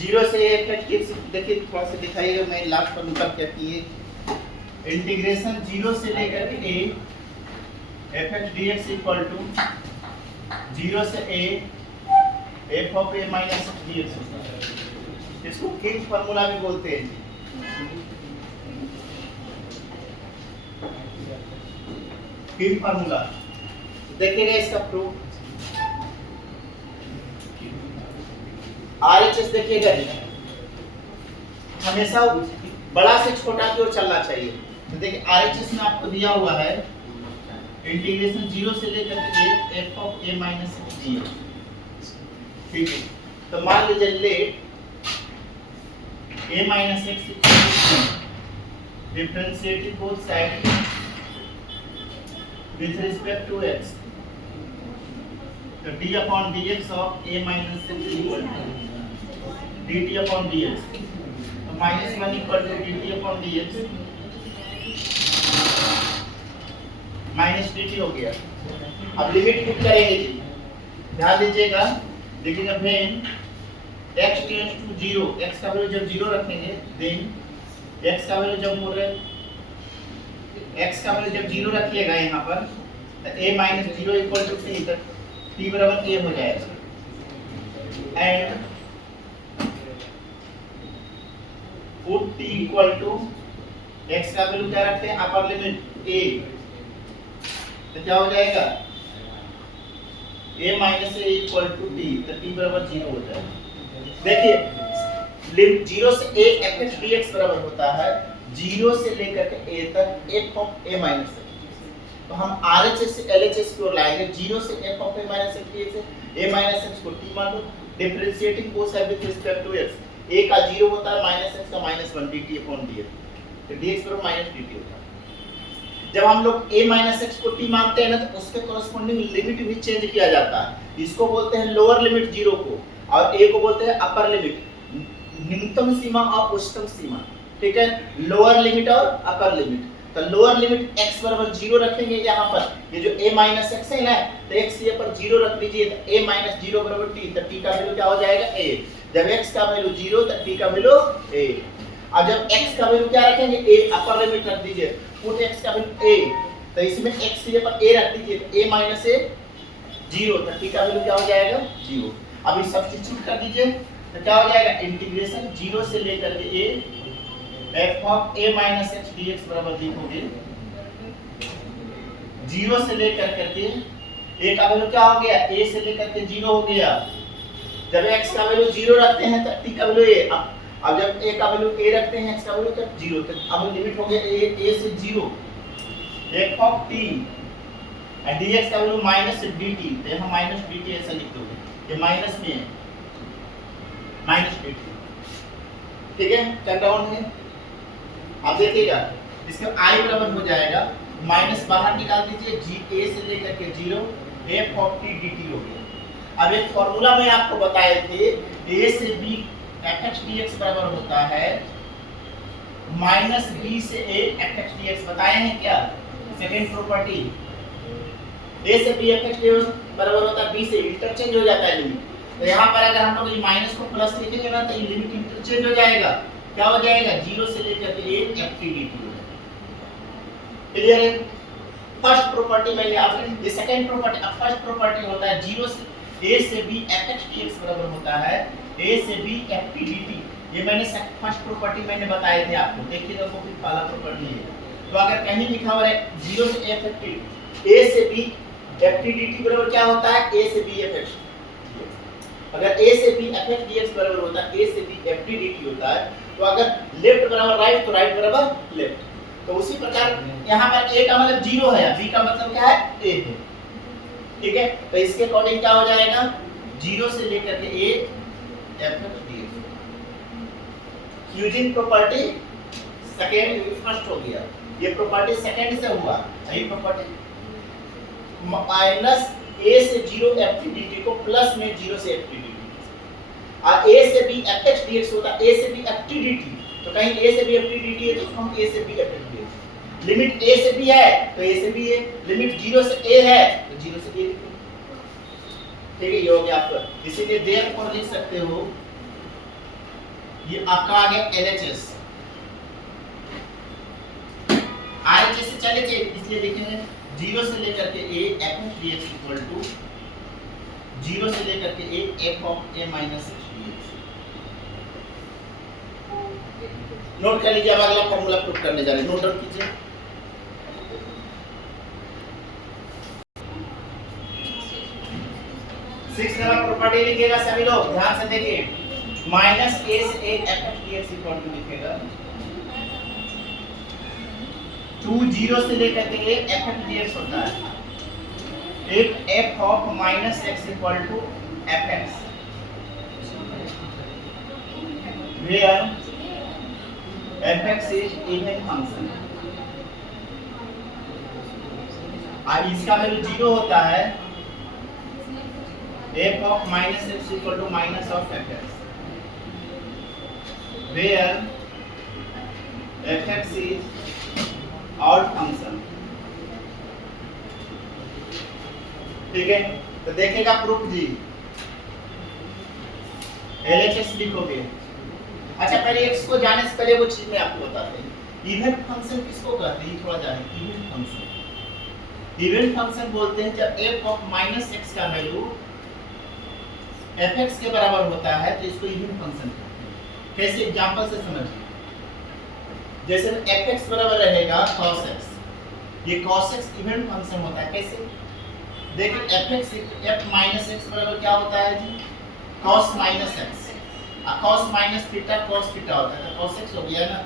Zero से F x देखिए थोड़ा सा दिखाइएगा, मैं लास्ट पर ऊपर क्या किए, इंटीग्रेशन जीरो से लेकर के a f x d x equal to zero से a f of a minus x d x होता है। इसको किंग फार्मूला भी बोलते हैं। किंग फार्मूला देखिएगा इसका प्रूफ, आरएचएस देखिएगा जी, हमेशा बड़ा से छोटा की ओर चलना चाहिए। तो देखिए आरएचएस में आपको दिया हुआ है इंटीग्रेशन जीरो से लेकर के F of a minus x d x, ठीक है। तो मान लीजिए late a minus x differentiating both sides with respect to x, so d upon dx of a minus x equal to dt upon dx, so minus 1 equal to dt upon dx minus dt हो गया। अब limit put करेंगे जी, ध्यान दीजिएगा, देखिएगा when x tends to 0, x का value जब 0 रखेंगे देन x का वैल्यू जब बोल रहे x का वैल्यू जब 0 रखिएगा यहाँ पर तो a minus 0 equal to t, तक t बराबर a हो जाएगा। And put t equal to x का वैल्यू क्या रखते हैं अपर लिमिट a, तो क्या हो जाएगा a minus a equal to t, तो t बराबर 0 हो जाएगा। देखिए लिमिट 0 से a f x dx बराबर होता है 0 से लेकर के a तक f of a minus x। तो हम RHS से LHS की ओर लाएंगे, 0 से f of a minus x dx है, a माइनस x को t मान लो, differentiating both side with respect to x, a का 0 होता है माइनस x का माइनस 1 dt अपॉन dx, तो dx बराबर माइनस dt होता है। जब हम लोग a माइनस x को t मानते हैं ना तो उसके कॉरस्पॉन्डिंग लिमिट भी चेंज किया जाता है। इसको बोलते हैं लोअर लिमिट 0 को, और a को बोलते हैं अपर लिमिट, न्यूनतम सीमा और उच्चतम सीमा, ठीक है, लोअर लिमिट और अपर लिमिट। तो लोअर लिमिट x बराबर 0 रखेंगे यहाँ पर, ये जो a माइनस x है ना, तो x यहाँ पर 0 रख लीजिए, तो a माइनस 0 बराबर t, तो t का वैल्यू क्या हो जाएगा a। जब x का वैल्यू 0 तो t का वैल्यू a। अब जब x का वैल्यू क्या रखेंगे a, अपर लिमिट रख दीजिए, पुट x का वैल्यू a, तो इसमें x यहाँ पर a रख दीजिए, तो a माइनस a 0, तो t का वैल्यू क्या हो जाएगा 0। अभी सब्स्टिट्यूट कर दीजिए, तो क्या हो जाएगा इंटीग्रेशन 0 से लेकर के a f of a minus x dx बराबर लिखोगे 0 से लेकर के a का वैल्यू क्या हो गया a से लेकर के 0 हो गया। जब x का वैल्यू 0 रखते हैं तो t का वैल्यू a, अब जब a का वैल्यू a रखते हैं x का वैल्यू तब 0, तो अब लिमिट हो गया a से 0 f of t and dx का वैल्यू माइनस dt, तो यहाँ माइनस dt ऐसा लिख दोगे, ये माइनस में है माइनस dt, ठीक है, टर्न डाउन है। अब देखिएगा इसका i बराबर हो जाएगा, माइनस बाहर निकाल दीजिए, g a से लेकर के 0 f ऑफ t dt हो गया। अब एक फार्मूला में आपको बताए थे a से b f x dx बराबर होता है माइनस b से a f x dx, बताए हैं क्या सेकेंड प्रॉपर्टी, a से b f x dx बराबर होता है b से, इंटरचेंज हो जाता है लिमिट। तो यहाँ पर अगर हम लोग ये माइनस को प्लस लिखेंगे ना तो ये लिमिट इंटरचेंज हो जाएगा, क्या हो जाएगा 0 से लेकर के a f t dt हो जाएगा। क्लियर है? फर्स्ट प्रॉपर्टी मैंने आपको, ये सेकंड प्रॉपर्टी, अब फर्स्ट प्रॉपर्टी होता है 0 से a से b f x dx बराबर होता है a से b f t dt। ये मैंने फर्स्ट प्रॉपर्टी मैंने बताए थे आपको, देखिएगा वो भी पहला प्रॉपर्टी है। तो अगर कहीं लिखा हुआ है 0 से f t a से b f t dt बराबर क्या होता है a से b f x। अगर a से b f x dx बराबर होता है a से b f t dt होता है, तो अगर लेफ्ट बराबर राइट तो राइट बराबर लेफ्ट। तो उसी प्रकार यहाँ पर a का मतलब 0 है, b का मतलब क्या है a है, ठीक है। तो इसके अकॉर्डिंग क्या हो जाएगा 0 से लेकर के a f x dx। Using property second first हो गया, ये प्रॉपर्टी सेकंड से हुआ, सही प्रॉपर्टी माइनस a से 0 f t dt को प्लस में 0 से f t dt, और a से b f x dx होता है a से b f t dt। तो कहीं a से b f t dt है तो हम a से b f x dx, limit a से b है तो a से b है, लिमिट 0 से a है तो 0 से a लिखो। ठीक है, ये हो गया आपका। इसीलिए देयरफॉर लिख सकते हो, ये आपका आ गया LHS। RHS से चले थे, इसलिए लिखेंगे 0 से लेकर के a f dx equal to 0 से लेकर के a f of a minus x dx। Note कर लीजिए, अब अगला फॉर्मूला प्रूफ करने जा रहे हैं, नोट डाउन कीजिए। 6 नंबर प्रॉपर्टी लिखिएगा सभी लोग, ध्यान से देखिए। माइनस a से a f dx equal to लिखेगा 2 0 से लेकर के f dx होता है, एक f of minus x equal to fx, where fx is even function। और इसका वैल्यू 0 होता है, f of minus x equal to minus of fx, where fx is odd function। ठीक है, तो देखेगा प्रूफ जी, LHS लिखोगे। अच्छा, पहले x को जाने से पहले वो चीज मैं आपको बताते हैं। इवेंट फंक्शन किसको कहते हैं, थोड़ा जाने। इवेंट फंक्शन, इवेंट फंक्शन बोलते हैं जब f ऑफ माइनस x का वैल्यू fx के बराबर होता है तो इसको इवेंट फंक्शन कहते हैं। कैसे, एग्जांपल से समझिए। जैसे fx बराबर रहेगा cos x, ये cos x इवेंट फंक्शन होता है। कैसे देखिए, fx f माइनस x बराबर क्या होता है जी, cos minus x, cos minus theta cos theta होता है, तो cos x हो गया ना।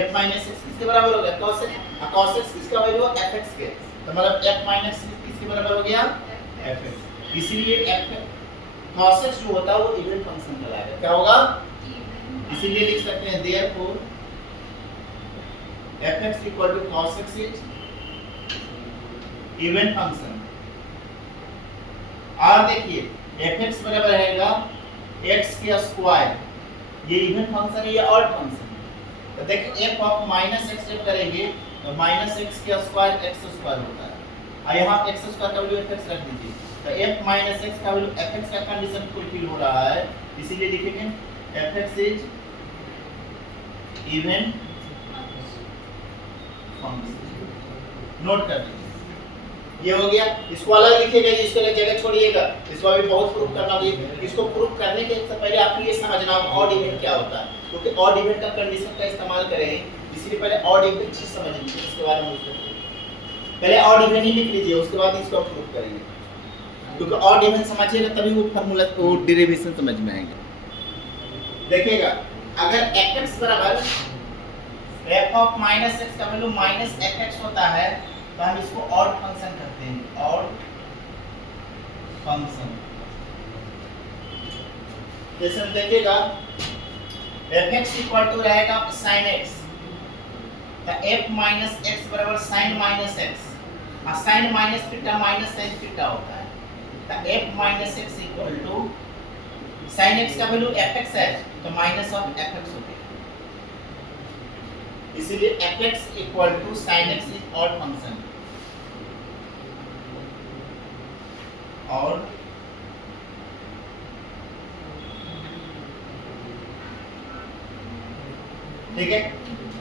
f माइनस x किसके बराबर हो गया, cos x। cos x किसका वैल्यू है, fx के, तो मतलब f माइनस x किसके बराबर हो गया, fx। इसीलिए f cos x जो होता है वो इवेंट फंक्शन कहलाएगा। क्या होगा, इसीलिए लिख सकते हैं therefore fx equal to cos x is even function. और देखिए fx बराबर रहेगा x के स्क्वायर, ये इवेंट फंक्शन है, ये ऑड फंक्शन है। तो देखिए f ऑफ माइनस x जब करेंगे तो माइनस x के स्क्वायर x स्क्वायर होता है, और यहाँ x स्क्वायर का वैल्यू fx रख दीजिए, तो f माइनस x का वैल्यू fx का कंडीशन फुलफिल हो रहा है, इसीलिए लिखेंगे fx is even function. Note कर लीजिए, ये हो गया। इसको अलग लिखिएगा, इसको अलग जगह छोड़िएगा, इसको अभी बहुत प्रूफ करना होगा। इसको प्रूफ करने के पहले आपको ये समझना होगा ऑड इवेंट क्या होता है, क्योंकि ऑड इवेंट का कंडीशन का इस्तेमाल करें, इसलिए पहले ऑड इवेंट चीज समझ लीजिए, उसके बाद हम उसको पहले ऑड इवेंट ही लिख लीजिए, उसके बाद इसको प्रूफ करेंगे। क्योंकि ऑड इवेंट समझिएगा तभी वो फार्मूला को डेरिवेशन समझ में आएगा। देखिएगा, अगर fx बराबर f ऑफ माइनस x का वैल्यू माइनस fx होता है तो हम इसको ऑड फंक्शन कहते हैं, ऑड फंक्शन। जैसे देखिएगा fx इक्वल टू रहेगा sin x, तो f माइनस x बराबर sin माइनस x, और sin minus theta minus sin theta होता है, तो f minus x equal to sin x का वैल्यू fx है तो माइनस ऑफ fx हो गया, इसीलिए fx equal to sin x is odd function. और ठीक है,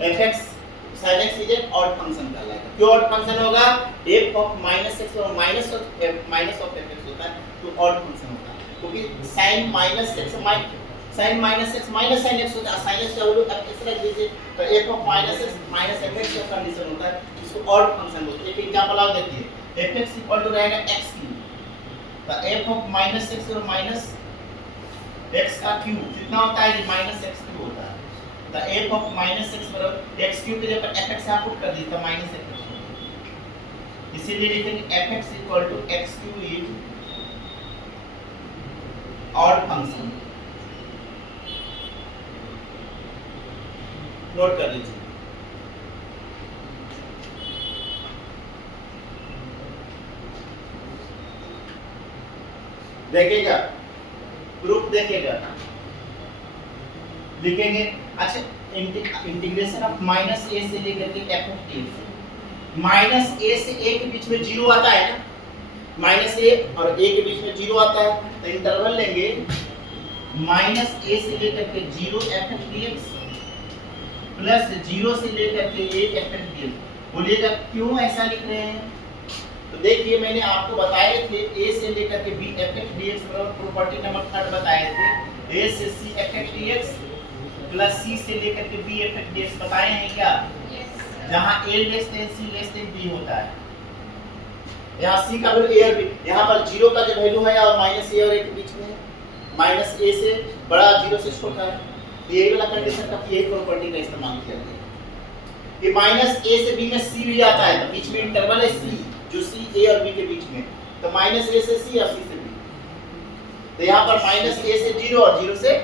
fx sin x is an odd function कहलाएगा। क्यों ऑड फंक्शन होगा, f ऑफ माइनस x और माइनस ऑफ fx होता है तो ऑड फंक्शन होता है, क्योंकि sin minus x minus sin x होता है, sin x का वैल्यू fx रख दीजिए, तो f of minus x minus fx का कंडीशन होता है, इसको ऑड फंक्शन बोलते हैं। एक एग्जांपल और देखिए, fx इक्वल टू रहेगा x क्यूब, तो f ऑफ माइनस x और माइनस x का क्यूब कितना होता है, माइनस x क्यूब होता है, तो f ऑफ माइनस x बराबर x क्यूब के जगह पर fx आप पुट कर दीजिए तो माइनस x, इसीलिए लिखेंगे fx equal to x cube is odd function. Note कर लीजिए। देखिएगा, प्रूफ देखिएगा, लिखेंगे। अच्छा, इंटीग्रेशन ऑफ माइनस a से लेकर के f of a, minus a से a के बीच में जीरो आता है ना, माइनस ए और ए के बीच में जीरो आता है, तो इंटरवल लेंगे माइनस ए से लेकर के zero F x d x plus zero से लेकर के a f x d x. बोलिएगा क्यों ऐसा लिख रहे हैं? तो देखिए मैंने आपको बताए थे ए से लेकर के b f x d x बराबर प्रॉपर्टी नंबर 3 बताए थे, ए से c f x d x plus c से लेकर के b f x d x बताए हैं क्या? जहां a less than c less than b होता है, यहाँ c का वैल्यू a और b, यहाँ पर जीरो का जो वैल्यू है और माइनस a और a के बीच में माइनस a से बड़ा जीरो से छोटा है, यही वाला कंडीशन का यही प्रॉपर्टी का इस्तेमाल किया गया कि माइनस a से b में c भी आता है, तो बीच में इंटरवल है c जो c a और b के बीच में, तो माइनस a से c और c से b, तो यहाँ पर माइनस a से जीरो और जीरो से a,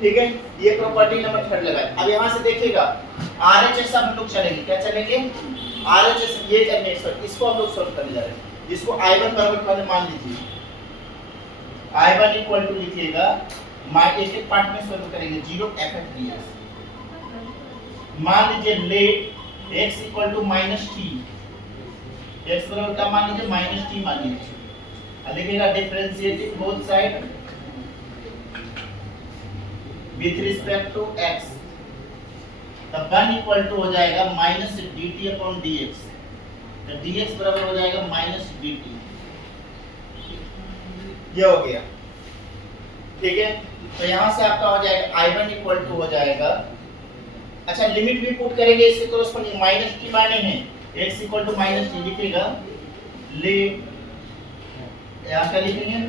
ठीक है। ये प्रॉपर्टी नंबर 3 लगाए। अब यहाँ से देखिएगा RHS हम लोग चलेंगे, क्या चलेंगे? RHS ये करने इसको हम लोग सॉल्व करने जा रहे हैं। इसको I1 बराबर पहले मान लीजिए, I1 इक्वल टू लिखिएगा, एक एक पार्ट में सॉल्व करेंगे, 0 f f ds। मान लीजिए let x equal to minus T, x बराबर क्या मान लीजिए? माइनस टी मान लीजिए। अब लिखिएगा differentiating both side with respect to x, तब 1 इक्वल टू हो जाएगा माइनस dt अपॉन dx, तो dx बराबर हो जाएगा माइनस dt। ये हो गया, ठीक है। तो यहाँ से आपका हो जाएगा I1 इक्वल टू हो जाएगा, अच्छा लिमिट भी पुट करेंगे इसके कॉरस्पॉन्डिंग, माइनस टी माने हैं x equal to minus t, लिखिएगा ले, यहाँ क्या लिखेंगे?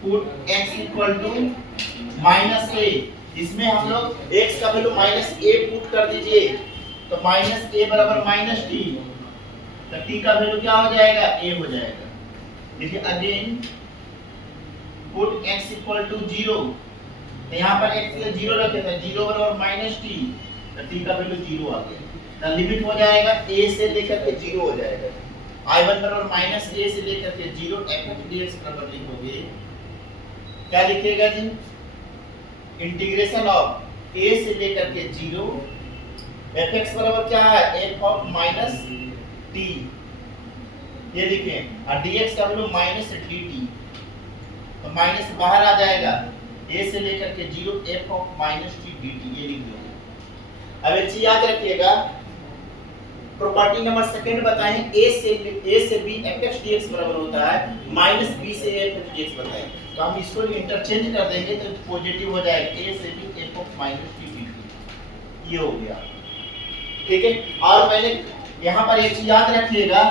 Put x equal to minus a, इसमें हम लोग x का वैल्यू माइनस ए पुट कर दीजिए, तो माइनस ए बराबर माइनस टी, तो t का वैल्यू क्या हो जाएगा? a हो जाएगा। देखिए again put x equal to 0, तो यहाँ पर x के 0 रखे थे, 0 बराबर माइनस टी, तो t का वैल्यू 0 आ गया, तो लिमिट हो जाएगा a से लेकर के 0 हो जाएगा। I1 बराबर माइनस a से लेकर के 0 f of dx बराबर लिखोगे, क्या लिखिएगा जी? इंटीग्रेशन ऑफ a से लेकर के 0 fx बराबर क्या है? f ऑफ माइनस t, ये लिखें, और dx का वैल्यू माइनस dt, तो माइनस बाहर आ जाएगा, a से लेकर के 0 f of minus t dt, ये लिख दो। अब एक चीज याद रखिएगा, प्रॉपर्टी नंबर 2 बताएं, a से b fx dx बराबर होता है माइनस b से a fx dx बताएं, तो हम इसको इंटरचेंज कर देंगे तो पॉजिटिव हो जाएगा, a से b f of minus t dt, ये हो गया, ठीक है। और मैंने यहाँ पर एक चीज याद रखिएगा,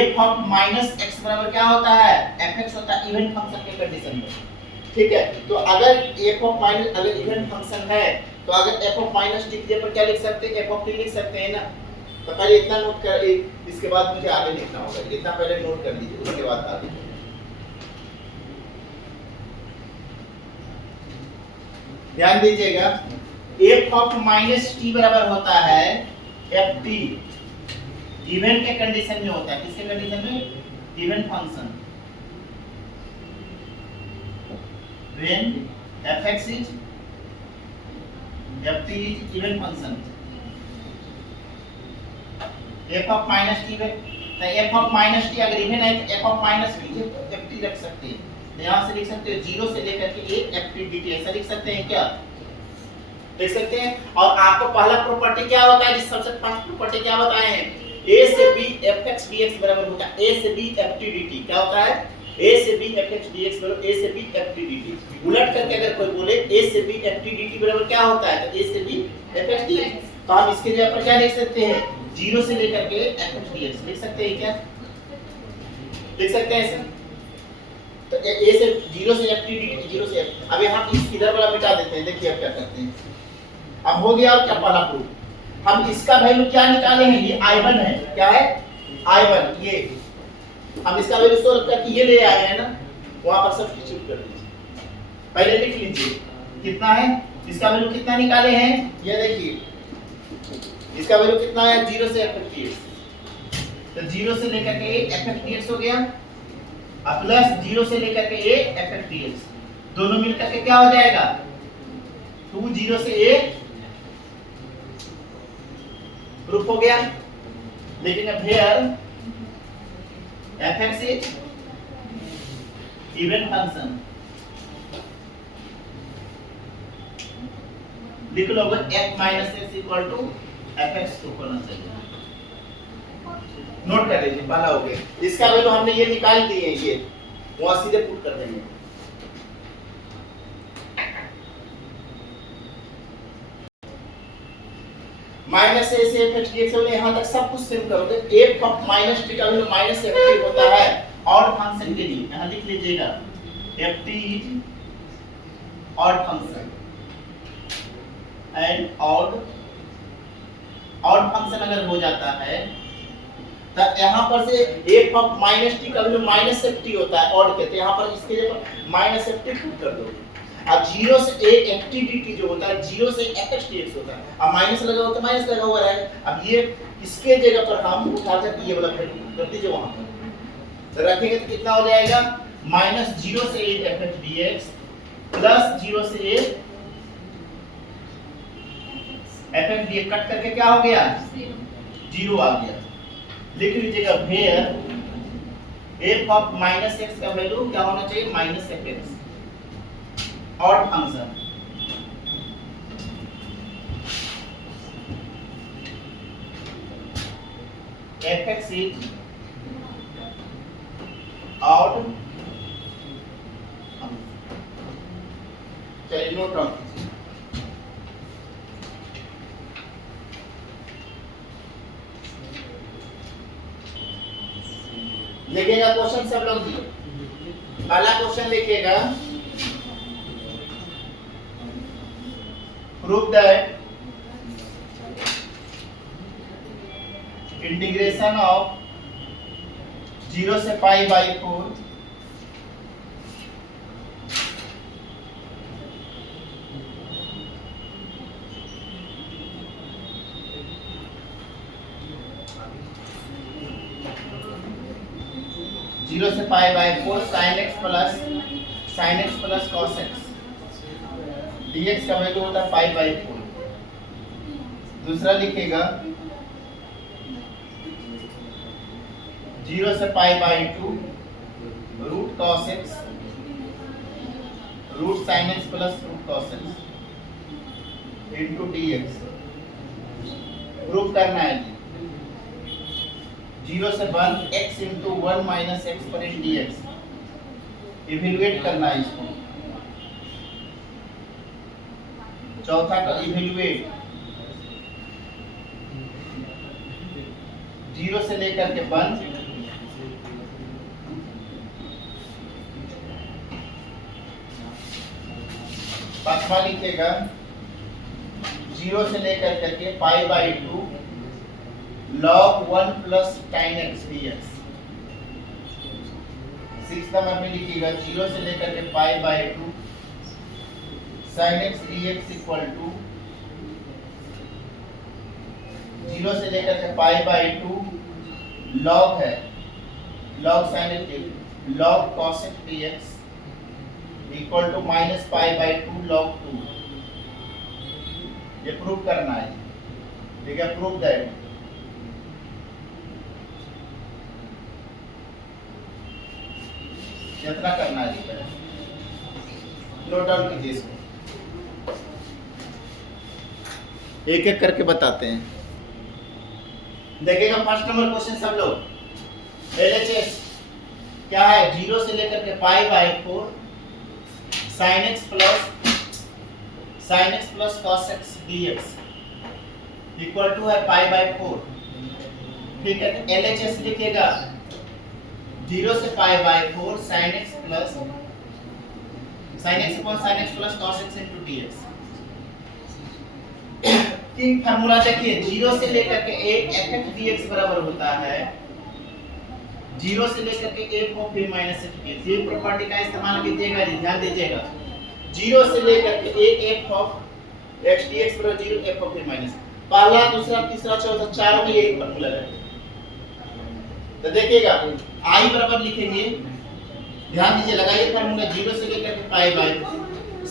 f ऑफ माइनस x बराबर क्या होता है? fx होता है इवन फंक्शन के कंडीशन में, ठीक है। तो अगर f ऑफ माइनस अगर इवन फंक्शन है, तो अगर f ऑफ माइनस t के ऊपर क्या लिख सकते हैं? f ऑफ t लिख सकते हैं ना। तो पहले इतना नोट कर, इसके बाद मुझे आगे लिखना होगा, इतना पहले नोट कर लीजिए, उसके बाद आगे। ध्यान दीजिएगा, f ऑफ माइनस t बराबर होता है ft, इवन के कंडीशन में होता है, किसके कंडीशन में? Even function, when fx is ft is even function, f of minus t है, तो f ऑफ माइनस t अगर इवन है तो f of minus t ft रख सकते हैं, तो यहाँ से लिख सकते हो 0 से लेकर के a ft dt, ऐसा लिख सकते हैं क्या? लिख सकते हैं। और आपको पहला प्रॉपर्टी क्या होता है? जिस सबसे फर्स्ट प्रॉपर्टी क्या बताए हैं? a से b fx dx बराबर होता है a से b ft dt, क्या होता है? a से b fx dx बराबर a से b ft dt। उलट करके अगर कोई बोले a से b ft dt बराबर क्या होता है, तो a से b fx dx, तो हम इसके जगह पर क्या लिख सकते हैं? 0 से लेकर के fx dx लिख सकते हैं क्या? लिख सकते हैं ऐसा। तो a से 0 से ft dt, 0 से f, अब यहाँ इस इधर वाला मिटा देते हैं। देखिए अब क्या करते हैं, अब हो गया और क्या पहला प्रूफ, हम इसका वैल्यू क्या निकाले हैं? ये I1 है, क्या है? I1, ये हम इसका वैल्यू सोल्व करके ये ले आए हैं ना, वहां पर सब्स्टिट्यूट कर दीजिए। पहले लिख लीजिए कितना है, इसका वैल्यू कितना निकाले हैं, ये देखिए इसका वैल्यू कितना है? 0 से fx, तो 0 से लेकर के a fx dx हो गया, अब प्लस 0 से लेकर के a fx dx, दोनों मिलकर के क्या हो जाएगा? 2 0 से a प्रूफ हो गया। लेकिन अब here fx is even function, लिख लो f minus x equal to fx तो करना चाहिए, नोट कर लीजिए पहला हो गया। इसका वैल्यू हमने ये निकाल दिए हैं, ये वहां सीधे पुट कर देंगे। माइनस ए से एफ डी एक्स यहाँ तक सब कुछ सेम करोगे। एफ ऑफ माइनस टी का वैल्यू माइनस एफ टी होता है ऑड फंक्शन के लिए, यहाँ लिख लीजिएगा F T is odd function and odd function अगर हो जाता है तो यहाँ पर से एफ ऑफ माइनस टी का वैल्यू माइनस एफ टी होता है ऑड के, तो यहाँ पर इसके जगह माइनस एफ टी पुट कर दोगे। अब 0 से a ft dt जो होता है 0 से fx dx होता है, अब माइनस लगा हुआ तो माइनस लगा हुआ रहेगा। अब ये इसके जगह पर हम उठा सकते ये वाला वैल्यू कर दीजिए वहां पर, तो रखेंगे तो कितना हो जाएगा माइनस 0 से a fx dx प्लस 0 से a fx dx कट करके क्या हो गया 0 आ गया। लिख लीजिएगा where f of minus x का वैल्यू क्या होना चाहिए minus fx odd function, fx is odd, चलिए नोट डाउन कीजिए। लिखिएगा क्वेश्चन सब लोग दिए। पहला क्वेश्चन लिखिएगा prove that integration of 0 से pi by 4 0 से pi by 4 sin x plus cos x dx का वैल्यू होता है पाई बाई 4। दूसरा लिखेगा 0 से पाई by 2 root cos x root sin x plus root cos x into dx। Prove करना है 0 से 1 x इनटू 1 माइनस x पर इन dx, इवैल्यूएट करना है इसको। चौथा का इवैल्यूएट 0 से लेकर के 1 पांचवा लिखेगा 0 से लेकर करके pi by 2 log 1 plus sin x dx। 6 number में लिखिएगा 0 से लेकर के pi by 2 sin x dx equal to 0 से लेकर के पाई बाई 2 log है log sin x log cos x dx equal to minus pi by 2 log 2। ये प्रूव करना है, ठीक है। प्रूव दैट कितना करना है, नोट डाउन कीजिए इसको, एक एक करके बताते हैं। देखिएगा फर्स्ट नंबर क्वेश्चन सब लोग एलएचएस क्या है 0 से लेकर के pi by 4 sin x plus cos x dx equal to है पाई बाई 4, ठीक है। एलएचएस लिखिएगा 0 से पाई by 4 sin x plus cos x into dx। तीन फार्मूला देखिए 0 से लेकर के एक fx dx बराबर होता है 0 से लेकर के f of a minus f dx। ये प्रॉपर्टी का इस्तेमाल कीजिएगा, ध्यान दीजिएगा। 0 से लेकर के एक f ऑफ x dx बराबर 0 f ऑफ a माइनस, पहला दूसरा तीसरा चौथा चारों में यही फार्मूला है। तो देखिएगा i बराबर लिखेंगे, ध्यान दीजिए, लगाइए फार्मूला 0 से लेकर के पाई बाई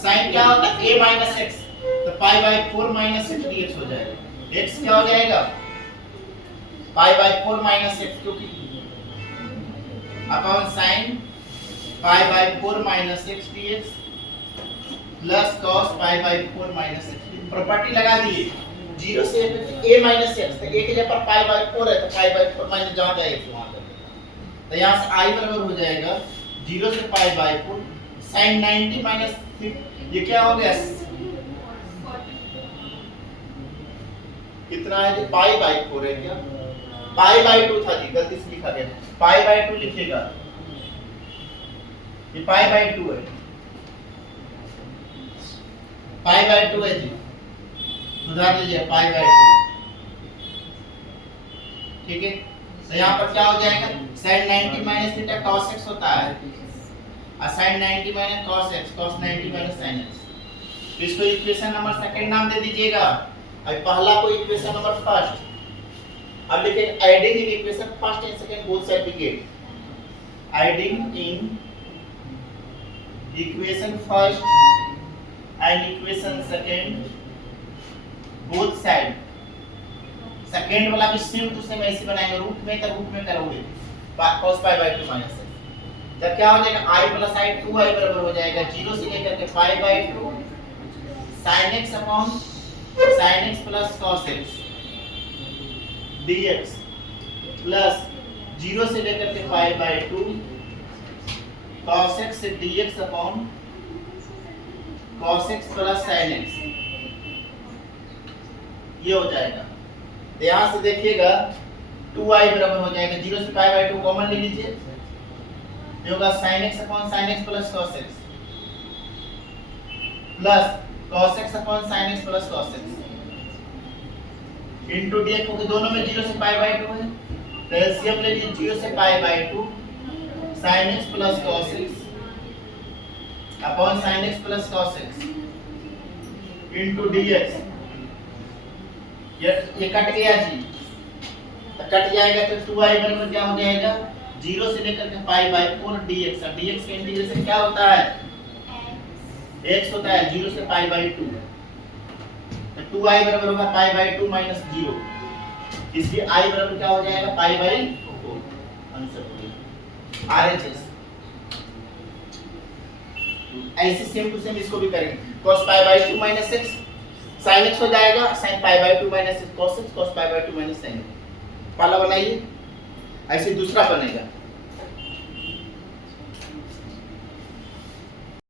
sin क्या होता है a माइनस x, तो पाई बाई 4 माइनस x dx हो जाएगा। x क्या हो जाएगा पाई बाई 4 माइनस x, क्योंकि upon sine pi by 4 minus x dx plus cos pi by 4 minus x. Property लगा दिए 0 से a माइनस एक्स, तो a के जगह पर पाई बाई 4 है तो पाई बाई 4 माइनस जहाँ जाएगा वहाँ कर देगा। तो यहाँ से i बराबर हो जाएगा 0 से पाई बाई 4 साइन 90 माइनस, ये क्या हो गया, कितना है जी, पाई बाई 4 है क्या, पाई बाई 2 था जी, गलती से लिखा गया, पाई बाई 2 लिखिएगा, ये पाई बाई 2 है, पाई बाई 2 है जी, सुधार लीजिए पाई बाई 2, ठीक है। तो यहाँ पर क्या हो जाएगा, sin 90 minus theta cos x होता है, और sin 90 minus cos x, cos 90 minus sin x। तो इसको इक्वेशन नंबर सेकंड नाम दे दीजिएगा, और पहला को इक्वेशन नंबर फर्स्ट। अब लिखेंगे adding in equation first and second both side we get, adding in equation first and equation second both side. Second वाला भी सेम टू सेम ऐसे बनाएंगे, रूट में करोगे cos pi by 2 minus x, जब क्या हो जाएगा i प्लस i 2i बराबर हो जाएगा 0 से लेकर के pi by 2 sin x upon sin x plus cos x dx plus 0 से लेकर के pi by 2 cos x dx upon cos x plus sin x, ये हो जाएगा। तो यहाँ से देखिएगा 2i बराबर हो जाएगा 0 से पाई बाई 2 कॉमन ले लीजिए, ये होगा sin x upon sin x plus cos x plus cos x upon sin x plus cos x into dx, क्योंकि दोनों में 0 से पाई बाई 2 है, तो एलसीएम ले लीजिए 0 से पाई by 2 sin x plus cos x upon sin x plus cos x into dx। ये कट गया जी, तो कट जाएगा तो 2i बराबर क्या हो जाएगा 0 से लेकर के पाई बाई 4 dx, और dx का इंटीग्रेशन क्या होता है x होता है 0 से पाई बाई 2, तो 2i बराबर होगा पाई बाई 2 माइनस 0, इसलिए i बराबर क्या हो जाएगा पाई बाई 4, आंसर हो गया RHS। ऐसे सेम टू सेम इसको भी करेंगे, cos pi by 2 minus x sin x हो जाएगा sin pi by 2 minus cos x, cos pi by 2 minus sin x। पहला बनाइए, ऐसे दूसरा बनेगा